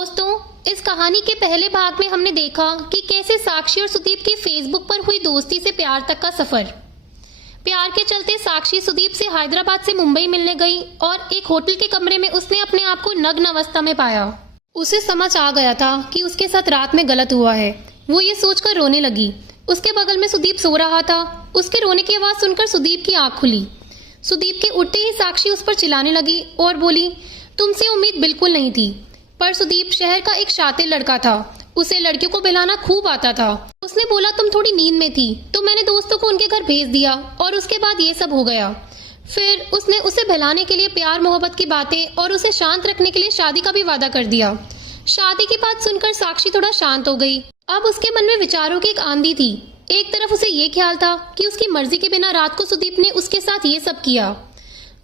दोस्तों, इस कहानी के पहले भाग में हमने देखा कि कैसे साक्षी और सुदीप की फेसबुक पर हुई दोस्ती से प्यार तक का सफर। प्यार के चलते साक्षी सुदीप से हैदराबाद से मुंबई मिलने गई और एक होटल के कमरे में उसने अपने आप को नग्न अवस्था में पाया। उसे समझ आ गया था कि उसके साथ रात में गलत हुआ है। वो ये सोचकर रोने लगी। उसके बगल में सुदीप सो रहा था। उसके रोने की आवाज सुनकर सुदीप की आंख खुली। सुदीप के उठते ही साक्षी उस पर चिल्लाने लगी और बोली, तुमसे उम्मीद बिल्कुल नहीं थी। पर सुदीप शहर का एक शातिर लड़का था। उसे लड़कियों को बहलाना खूब आता था। उसने बोला, तुम थोड़ी नींद में थी तो मैंने दोस्तों को उनके घर भेज दिया और उसके बाद ये सब हो गया। फिर उसने उसे बहलाने के लिए प्यार मोहब्बत की बातें और उसे शांत रखने के लिए शादी का भी वादा कर दिया। शादी की बात सुनकर साक्षी थोड़ा शांत हो गई। अब उसके मन में विचारों की एक आंधी थी। एक तरफ उसे ये ख्याल था कि उसकी मर्जी के बिना रात को सुदीप ने उसके साथ ये सब किया।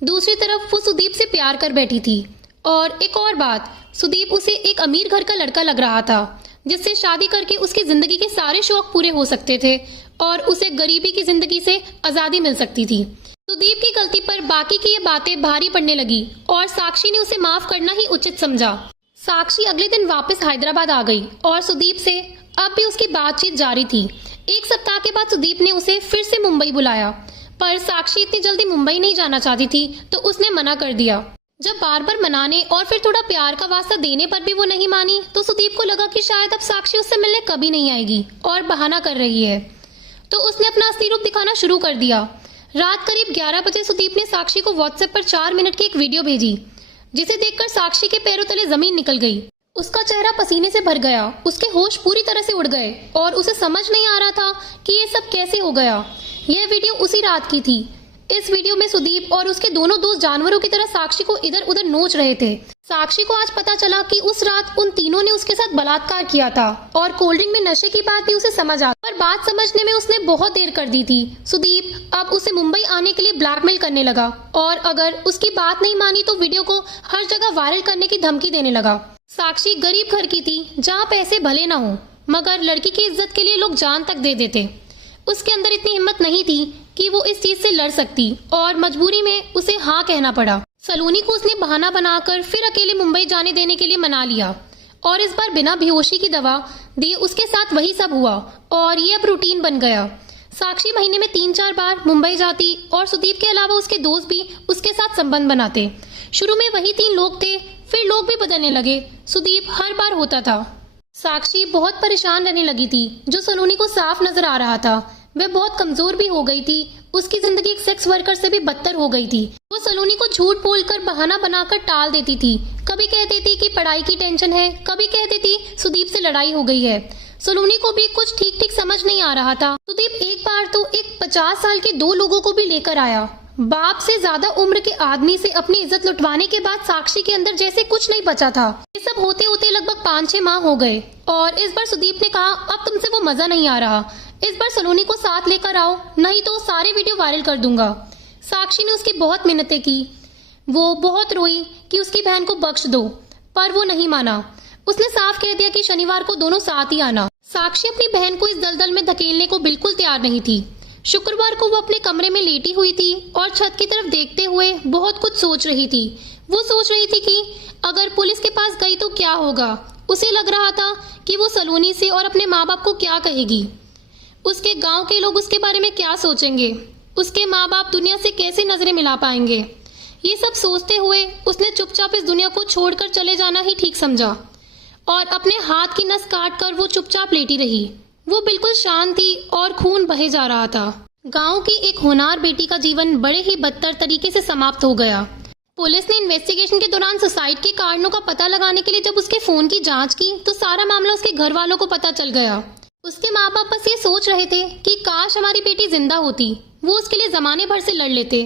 दूसरी तरफ वो सुदीप से प्यार कर बैठी थी। और एक और बात, सुदीप उसे एक अमीर घर का लड़का लग रहा था जिससे शादी करके उसकी जिंदगी के सारे शौक पूरे हो सकते थे और उसे गरीबी की जिंदगी से आजादी मिल सकती थी। सुदीप की गलती पर बाकी की ये बातें भारी पड़ने लगी और साक्षी ने उसे माफ करना ही उचित समझा। साक्षी अगले दिन वापस हैदराबाद आ गई और सुदीप से अब भी उसकी बातचीत जारी थी। एक सप्ताह के बाद सुदीप ने उसे फिर से मुंबई बुलाया, पर साक्षी इतनी जल्दी मुंबई नहीं जाना चाहती थी तो उसने मना कर दिया। जब बार बार मनाने और फिर थोड़ा प्यार का वास्ता देने पर भी वो नहीं मानी तो सुदीप को लगा कि शायद अब साक्षी उससे मिलने कभी नहीं आएगी और बहाना कर रही है। तो उसने अपना असली रूप दिखाना शुरू कर दिया। रात करीब 11 बजे सुदीप ने साक्षी को व्हाट्सएप पर 4 मिनट की एक वीडियो भेजी, जिसे देखकर साक्षी के पैरों तले जमीन निकल गई। उसका चेहरा पसीने से भर गया। उसके होश पूरी तरह से उड़ गए और उसे समझ नहीं आ रहा था कि ये सब कैसे हो गया। यह वीडियो उसी रात की थी। इस वीडियो में सुदीप और उसके दोनों दोस्त जानवरों की तरह साक्षी को इधर उधर नोच रहे थे। साक्षी को आज पता चला कि उस रात उन तीनों ने उसके साथ बलात्कार किया था और कोल्ड ड्रिंक में नशे की बात भी उसे समझ आ, पर बात समझने में उसने बहुत देर कर दी थी। सुदीप अब उसे मुंबई आने के लिए ब्लैकमेल करने लगा और अगर उसकी बात नहीं मानी तो वीडियो को हर जगह वायरल करने की धमकी देने लगा। साक्षी गरीब घर की थी जहाँ पैसे भले ना हो मगर लड़की की इज्जत के लिए लोग जान तक दे देते। उसके अंदर इतनी हिम्मत नहीं थी कि वो इस चीज से लड़ सकती और मजबूरी में उसे हाँ कहना पड़ा। सलोनी को उसने बहाना बनाकर फिर अकेले मुंबई जाने देने के लिए मना लिया और इस बार बिना बेहोशी की दवा दी उसके साथ वही सब हुआ और ये अब रूटीन बन गया। साक्षी महीने में 3-4 बार मुंबई जाती और सुदीप के अलावा उसके दोस्त भी उसके साथ संबंध बनाते। शुरू में वही 3 लोग थे, फिर लोग भी बदलने लगे। सुदीप हर बार होता था। साक्षी बहुत परेशान रहने लगी थी, जो सलोनी को साफ नजर आ रहा था। वह बहुत कमजोर भी हो गई थी। उसकी जिंदगी एक सेक्स वर्कर से भी बदतर हो गई थी। वो सलोनी को झूठ बोलकर बहाना बनाकर टाल देती थी। कभी कह देती कि पढ़ाई की टेंशन है, कभी कह देती सुदीप से लड़ाई हो गई है। सलोनी को भी कुछ ठीक ठीक समझ नहीं आ रहा था। सुदीप एक बार तो एक 50 साल के 2 लोगों को भी लेकर आया। बाप से ज्यादा उम्र के आदमी से अपनी इज्जत लुटवाने के बाद साक्षी के अंदर जैसे कुछ नहीं बचा था। ये सब होते होते लगभग 5-6 माह हो गए और इस बार सुदीप ने कहा, अब तुमसे वो मजा नहीं आ रहा, इस बार सलोनी को साथ लेकर आओ, नहीं तो सारे वीडियो वायरल कर दूंगा। साक्षी ने उसकी बहुत मिन्नतें की। वो बहुत रोई कि उसकी बहन को बख्श दो, पर वो नहीं माना। उसने साफ कह दिया कि शनिवार को दोनों साथ ही आना। साक्षी अपनी बहन को इस दलदल में धकेलने को बिल्कुल तैयार नहीं थी। शुक्रवार को वो अपने कमरे में लेटी हुई थी और छत की तरफ देखते हुए बहुत कुछ सोच रही थी। वो सोच रही थी कि अगर पुलिस के पास गई तो क्या होगा। उसे लग रहा था कि वो सलोनी से और अपने माँ बाप को क्या कहेगी। उसके गांव के लोग उसके बारे में क्या सोचेंगे। उसके माँ बाप दुनिया से कैसे नजरें मिला पाएंगे। ये सब सोचते हुए उसने चुपचाप इस दुनिया को छोड़कर चले जाना ही ठीक समझा और अपने हाथ की नस काट कर वो चुपचाप लेटी रही। वो बिल्कुल शांत थी और खून बहे जा रहा था। गांव की एक होनहार बेटी का जीवन बड़े ही बदतर तरीके से समाप्त हो गया। पुलिस ने इन्वेस्टिगेशन के दौरान सुसाइड के कारणों का पता लगाने के लिए जब उसके फोन की जांच की तो सारा मामला उसके घर वालों को पता चल गया। उसके माँ बाप बस ये सोच रहे थे कि काश हमारी बेटी जिंदा होती, वो उसके लिए जमाने भर से लड़ लेते।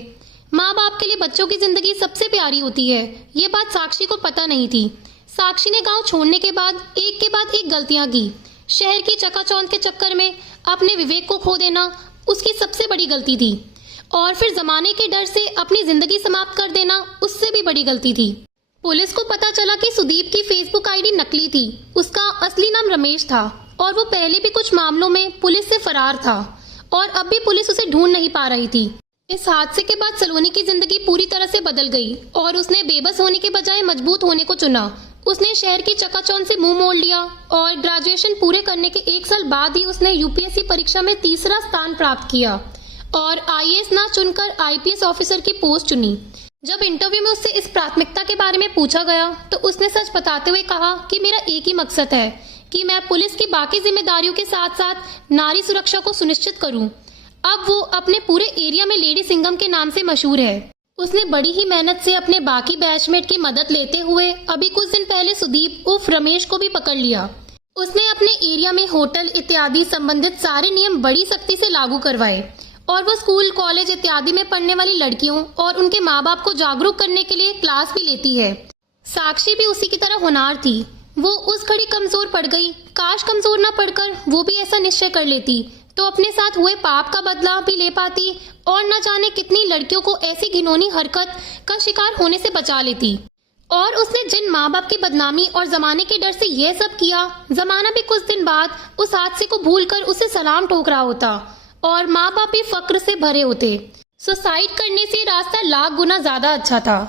माँ बाप के लिए बच्चों की जिंदगी सबसे प्यारी होती है। ये बात साक्षी को पता नहीं थी। साक्षी ने गांव छोड़ने के बाद एक गलतियां की। शहर की चकाचौंध के चक्कर में अपने विवेक को खो देना उसकी सबसे बड़ी गलती थी और फिर जमाने के डर से अपनी जिंदगी समाप्त कर देना उससे भी बड़ी गलती थी। पुलिस को पता चला कि सुदीप की फेसबुक आईडी नकली थी। उसका असली नाम रमेश था और वो पहले भी कुछ मामलों में पुलिस से फरार था और अब भी पुलिस उसे ढूंढ नहीं पा रही थी। इस हादसे के बाद सलोनी की जिंदगी पूरी तरह से बदल गई और उसने बेबस होने के बजाय मजबूत होने को चुना। उसने शहर की चकाचौंध से मुंह मोड़ लिया और ग्रेजुएशन पूरे करने के 1 साल बाद ही उसने यूपीएससी परीक्षा में तीसरा स्थान प्राप्त किया और आईएएस ना चुनकर आईपीएस ऑफिसर की पोस्ट चुनी। जब इंटरव्यू में उससे इस प्राथमिकता के बारे में पूछा गया तो उसने सच बताते हुए कहा कि मेरा एक ही मकसद है कि मैं पुलिस की बाकी जिम्मेदारियों के साथ साथ नारी सुरक्षा को सुनिश्चित करूं। अब वो अपने पूरे एरिया में लेडी सिंघम के नाम से मशहूर है। उसने बड़ी ही मेहनत से अपने बाकी बैचमेट की मदद लेते हुए अभी कुछ दिन पहले सुदीप उर्फ रमेश को भी पकड़ लिया। उसने अपने एरिया में होटल इत्यादि संबंधित सारे नियम बड़ी सख्ती से लागू करवाए और वो स्कूल कॉलेज इत्यादि में पढ़ने वाली लड़कियों और उनके माँ बाप को जागरूक करने के लिए क्लास भी लेती है। साक्षी भी उसी की तरह होनहार थी। वो उस घड़ी कमजोर पड़ गई। काश कमजोर न पड़कर वो भी ऐसा निश्चय कर लेती तो अपने साथ हुए पाप का बदला भी ले पाती और न जाने कितनी लड़कियों को ऐसी घिनौनी हरकत का शिकार होने से बचा लेती। और उसने जिन माँ बाप की बदनामी और जमाने के डर से यह सब किया, जमाना भी कुछ दिन बाद उस हादसे को भूलकर उसे सलाम ठोक रहा होता और माँ बाप भी फक्र से भरे होते। सुसाइड करने से रास्ता लाख गुना ज्यादा अच्छा था।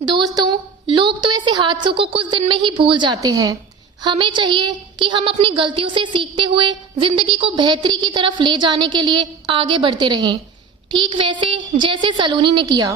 दोस्तों, लोग तो ऐसे हादसों को कुछ दिन में ही भूल जाते हैं। हमें चाहिए कि हम अपनी गलतियों से सीखते हुए जिंदगी को बेहतरी की तरफ ले जाने के लिए आगे बढ़ते रहें, ठीक वैसे जैसे सलोनी ने किया।